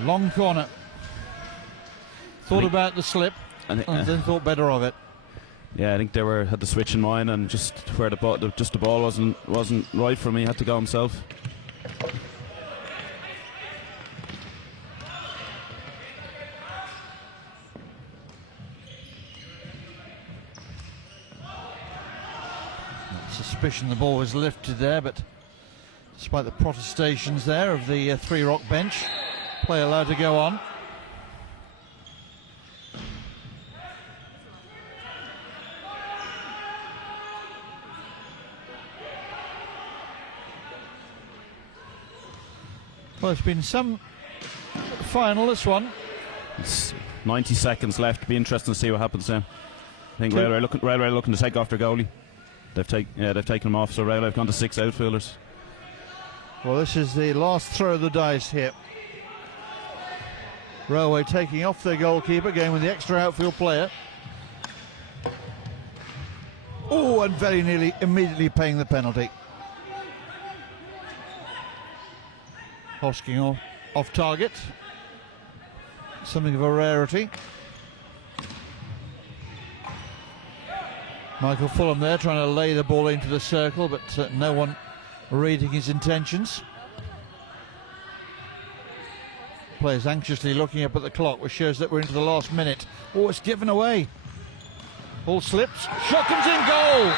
Long corner. Thought about the slip and then thought better of it. Yeah, I think they had the switch in mind, and just where the ball wasn't right for him, he had to go himself. Suspicion the ball was lifted there, but despite the protestations there of the Three Rock bench, play allowed to go on. Well, it's been some final, this one. It's 90 seconds left. Be interesting to see what happens then. I think Railway looking to take off their goalie. They've taken him off, so Railway have gone to 6 outfielders. Well, this is the last throw of the dice here. Railway taking off their goalkeeper, going with the extra outfield player. Oh, and very nearly immediately paying the penalty. Hosking off target. Something of a rarity. Michael Fulham there trying to lay the ball into the circle, but no one reading his intentions. players anxiously looking up at the clock, which shows that we're into the last minute. Oh, it's given away. Ball slips. Shot comes in, goal!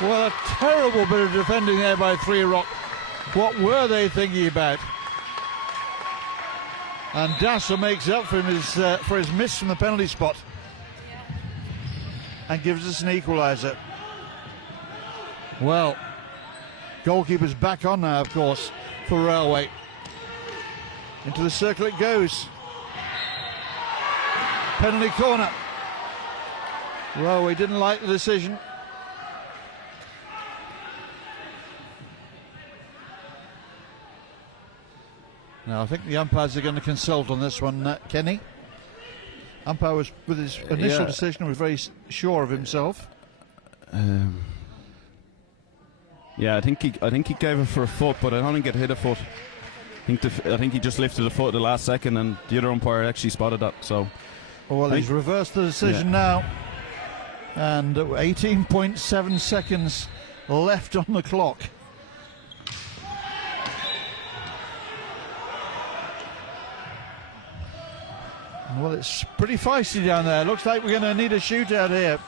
Well, a terrible bit of defending there by Three Rock. What were they thinking about? And Dasser makes up for his miss from the penalty spot and gives us an equaliser. Well, goalkeeper's back on now, of course, for Railway. Into the circle it goes. Penalty corner. Railway didn't like the decision. Now I think the umpires are going to consult on this one, Kenny. Umpire was, with his initial decision, was very sure of himself. Yeah, I think he gave it for a foot, but I don't think it hit a foot. I think he just lifted a foot at the last second, and the other umpire actually spotted that. So, well, he's reversed the decision now, and 18.7 seconds left on the clock. Well, it's pretty feisty down there. Looks like we're going to need a shootout here,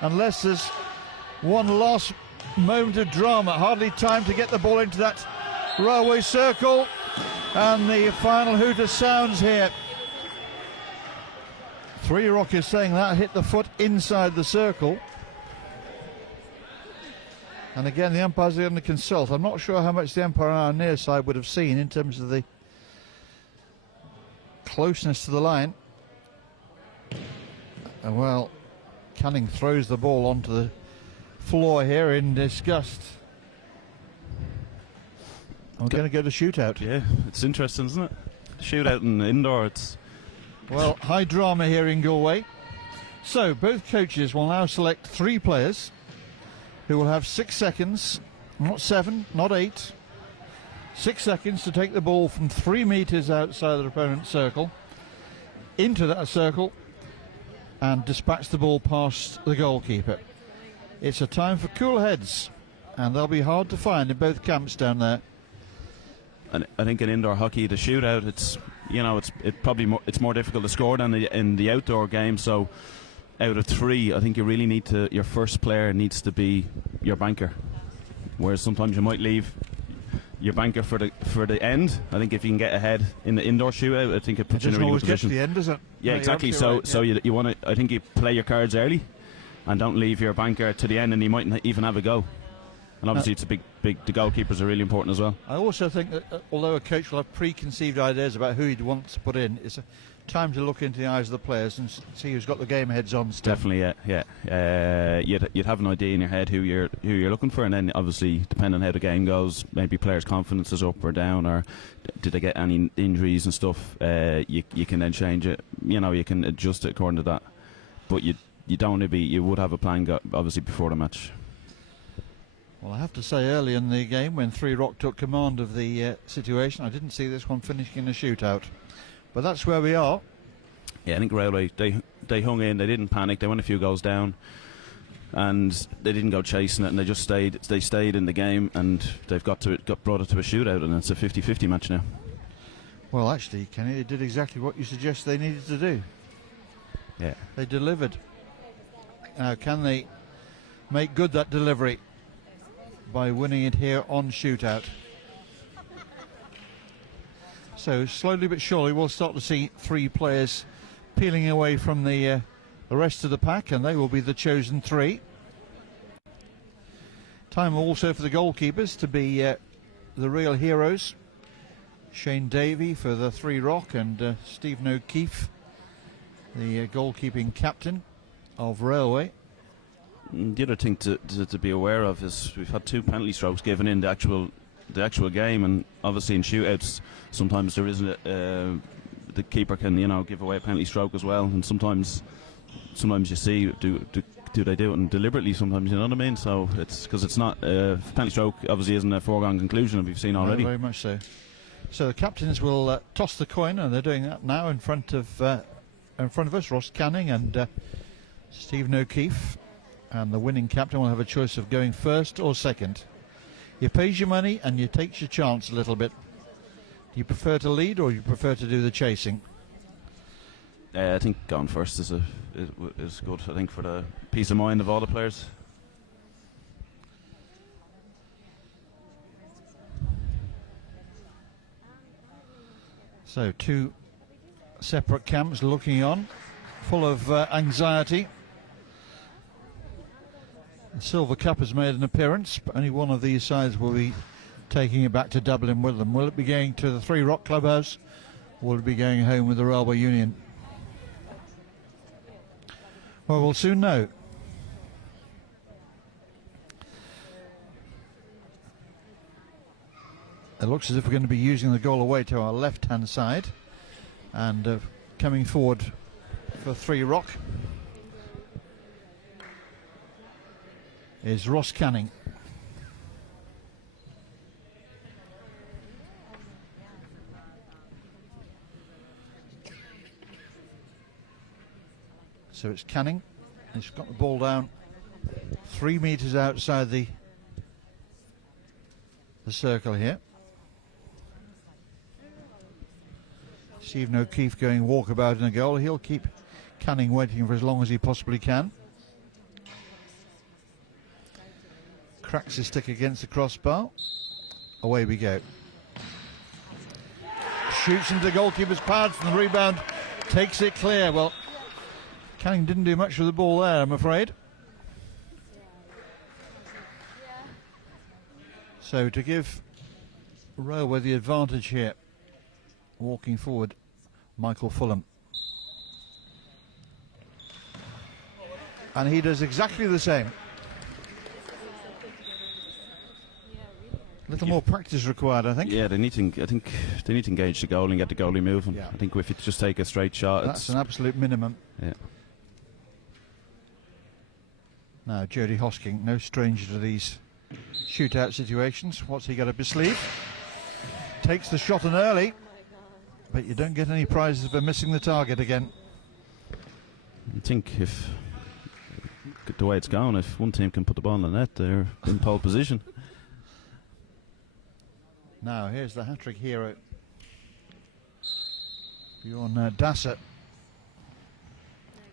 unless there's one last moment of drama. Hardly time to get the ball into that Railway circle, and the final hooter sounds here. Three Rock is saying that hit the foot inside the circle, and again the umpires are going to consult. I'm not sure how much the umpire on our near side would have seen in terms of the closeness to the line. And well, Canning throws the ball onto the floor here in disgust. I'm going to go to shootout. Yeah, it's interesting, isn't it? Shootout in indoor, it's... Well, high drama here in Galway. So, both coaches will now select 3 players who will have 6 seconds, not 7, not 8, 6 seconds to take the ball from 3 metres outside the opponent's circle into that circle and dispatch the ball past the goalkeeper. It's a time for cool heads, and they'll be hard to find in both camps down there. And I think in indoor hockey, the shootout, it's more difficult to score than in the outdoor game. So, out of 3, I think you really need to. Your first player needs to be your banker, whereas sometimes you might leave your banker for the end. I think if you can get ahead in the indoor shootout, I think it puts you in a really good position. It doesn't always get to the end, does it? Yeah, exactly. So right, yeah. you want to. I think you play your cards early, and don't leave your banker to the end, and you might even have a go. And obviously, it's a big. The goalkeepers are really important as well. I also think that although a coach will have preconceived ideas about who he'd want to put in, it's a time to look into the eyes of the players and see who's got the game heads on still. Definitely, yeah. You'd have an idea in your head who you're looking for, and then obviously, depending on how the game goes, maybe players' confidence is up or down, or did they get any injuries and stuff. You can then change it. You can adjust it according to that. But you don't want to be. You would have a plan, obviously, before the match. Well, I have to say, early in the game, when Three Rock took command of the situation, I didn't see this one finishing in a shootout. But that's where we are. Yeah, I think Railway, they hung in, they didn't panic, they went a few goals down, and they didn't go chasing it, and they stayed in the game, and they've got brought it to a shootout, and it's a 50-50 match now. Well, actually, Kenny, they did exactly what you suggested they needed to do. Yeah. They delivered. Now, can they make good that delivery by winning it here on shootout? So slowly but surely we'll start to see 3 players peeling away from the rest of the pack, and they will be the chosen 3. Time also for the goalkeepers to be the real heroes. Shane Davey for the Three Rock, and Stephen O'Keefe, the goalkeeping captain of Railway. The other thing to be aware of is we've had 2 penalty strokes given in the actual game, and obviously in shootouts sometimes there isn't the keeper can give away a penalty stroke as well, and sometimes you see do they do it and deliberately, sometimes, you know what I mean. So it's because it's not penalty stroke obviously isn't a foregone conclusion, and we've seen already. No, very much so. So the captains will toss the coin, and they're doing that now in front of us. Ross Canning and Stephen O'Keefe. And the winning captain will have a choice of going first or second. You pays your money and you takes your chance a little bit. you prefer to lead or you prefer to do the chasing? I think going first is good. I think for the peace of mind of all the players. So 2 separate camps looking on, full of anxiety. The Silver Cup has made an appearance, but only one of these sides will be taking it back to Dublin with them. Will it be going to the Three Rock Clubhouse, or will it be going home with the Railway Union? Well, we'll soon know. It looks as if we're going to be using the goal away to our left-hand side, and coming forward for Three Rock is Ross Canning. So it's Canning. He's got the ball down 3 metres outside the circle here. Stephen O'Keefe going walkabout in a goal. He'll keep Canning waiting for as long as he possibly can. Cracks his stick against the crossbar. Away we go. Shoots into the goalkeeper's pads, and the rebound takes it clear. Well, Canning didn't do much with the ball there, I'm afraid. So to give Railway the advantage here, walking forward, Michael Fulham. And he does exactly the same. A little more practice required, I think. Yeah, I think they need to engage the goal and get the goalie moving. Yeah. I think if you just take a straight shot, That's an absolute minimum. Yeah. Now, Jody Hosking, no stranger to these shootout situations. What's he got up his sleeve? Takes the shot in early, but you don't get any prizes for missing the target again. I think if the way it's going, if one team can put the ball in the net, they're in pole position. Now, here's the hat-trick hero, Bjorn Dasser.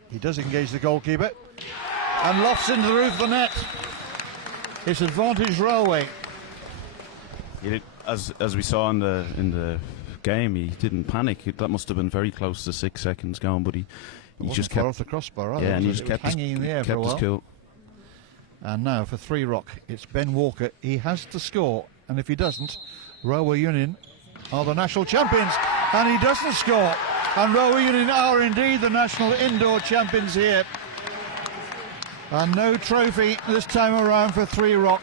He does engage the goalkeeper and lofts into the roof of the net. It's advantage Railway. He did, as we saw in the game, he didn't panic. That must have been very close to 6 seconds gone, but he just kept off the crossbar. Either, yeah, and he was just it? kept Hanging in the air for a kept his while. cool. And now for Three Rock, it's Ben Walker. He has to score, and if he doesn't, Railway Union are the national champions. And he doesn't score, and Railway Union are indeed the national indoor champions here. And no trophy this time around for Three Rock.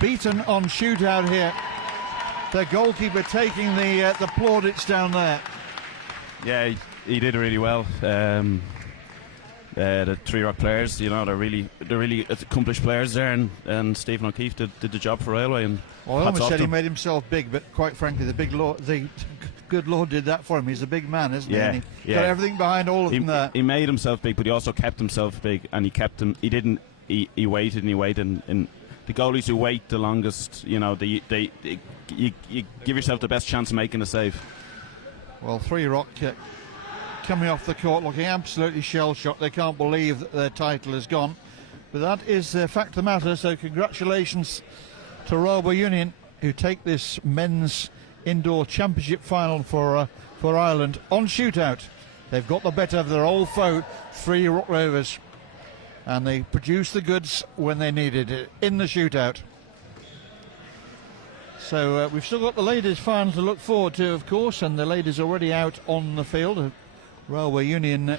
Beaten on shootout here. The goalkeeper taking the plaudits down there. Yeah, he did really well. The Three Rock players, you know, they're really accomplished players there, and Stephen O'Keefe did the job for Railway. And well, I almost said he made himself big, but quite frankly, the good Lord did that for him. He's a big man, isn't he? And he got everything behind all of them there. He made himself big, but he also kept himself big, and he kept him. He didn't. He waited and he waited, and the goalies who wait the longest, you know, you give yourself the best chance of making a save. Well, Three Rock coming off the court looking absolutely shell-shocked. They can't believe that their title is gone. But that is the fact of the matter, so congratulations to Railway Union, who take this men's indoor championship final for Ireland on shootout. They've got the better of their old foe, Three Rock Rovers, and they produced the goods when they needed it in the shootout. So we've still got the ladies' final to look forward to, of course, and the ladies already out on the field. Railway Union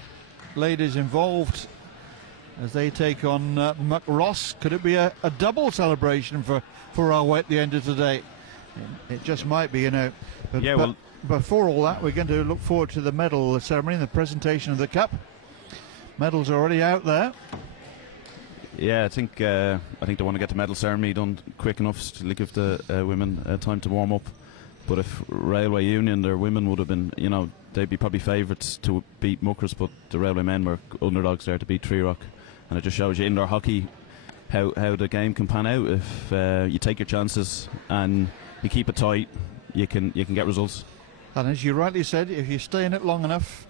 ladies involved as they take on Muck Ross. Could it be a double celebration for Railway at the end of today? It just might be, you know. But before all that, we're going to look forward to the medal ceremony and the presentation of the cup. Medals are already out there. Yeah, I think they want to get the medal ceremony done quick enough to give the women time to warm up. But if Railway Union, their women would have been, you know, they'd be probably favourites to beat Muckers, but the Railway men were underdogs there to beat Three Rock. And it just shows you indoor hockey how the game can pan out if you take your chances and you keep it tight you can get results. And as you rightly said, if you stay in it long enough,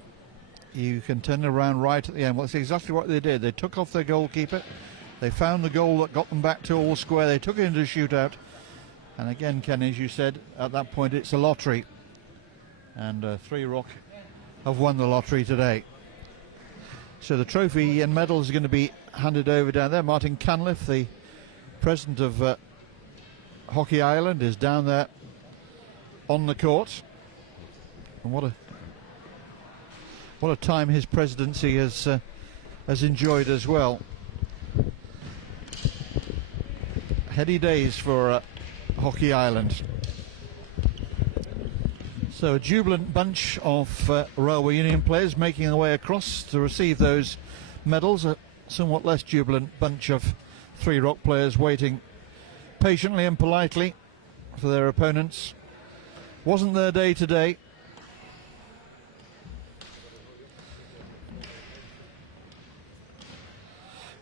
you can turn it around right at the end. Well, that's exactly what they did. They took off their goalkeeper. They found the goal that got them back to all square. They took it into a shootout. And again, Ken, as you said, at that point it's a lottery. And 3 Rock have won the lottery today. So the trophy and medals are going to be handed over down there. Martin Canliff, the president of Hockey Ireland, is down there on the court. And what a time his presidency has enjoyed as well. Heady days for Hockey Ireland. So a jubilant bunch of Railway Union players making their way across to receive those medals. A somewhat less jubilant bunch of 3 Rock players waiting patiently and politely for their opponents. Wasn't their day today.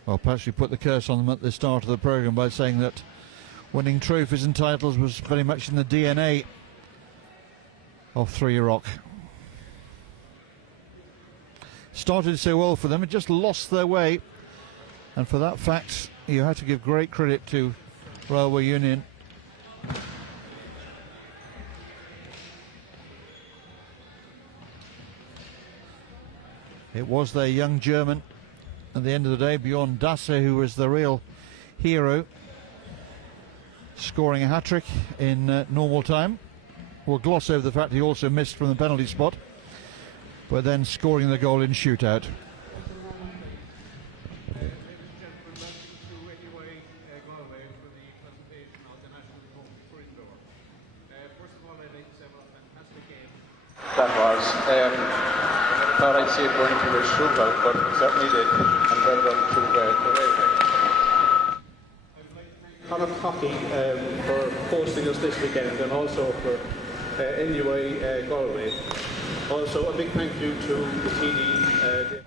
Well, perhaps we put the curse on them at the start of the programme by saying that winning trophies and titles was very much in the DNA of 3 Rock. Started so well for them, it just lost their way, and for that fact you have to give great credit to Railway Union. It was their young German at the end of the day, Bjorn Dasse, who was the real hero, scoring a hat-trick in normal time. We'll gloss over the fact he also missed from the penalty spot, but then scoring the goal in shootout. That was. Thought I'd see it going to a shootout, but certainly did, and well done to the Railway. Connacht Hockey for hosting us this weekend, and also for NUIG Galway. Also a big thank you to the TD.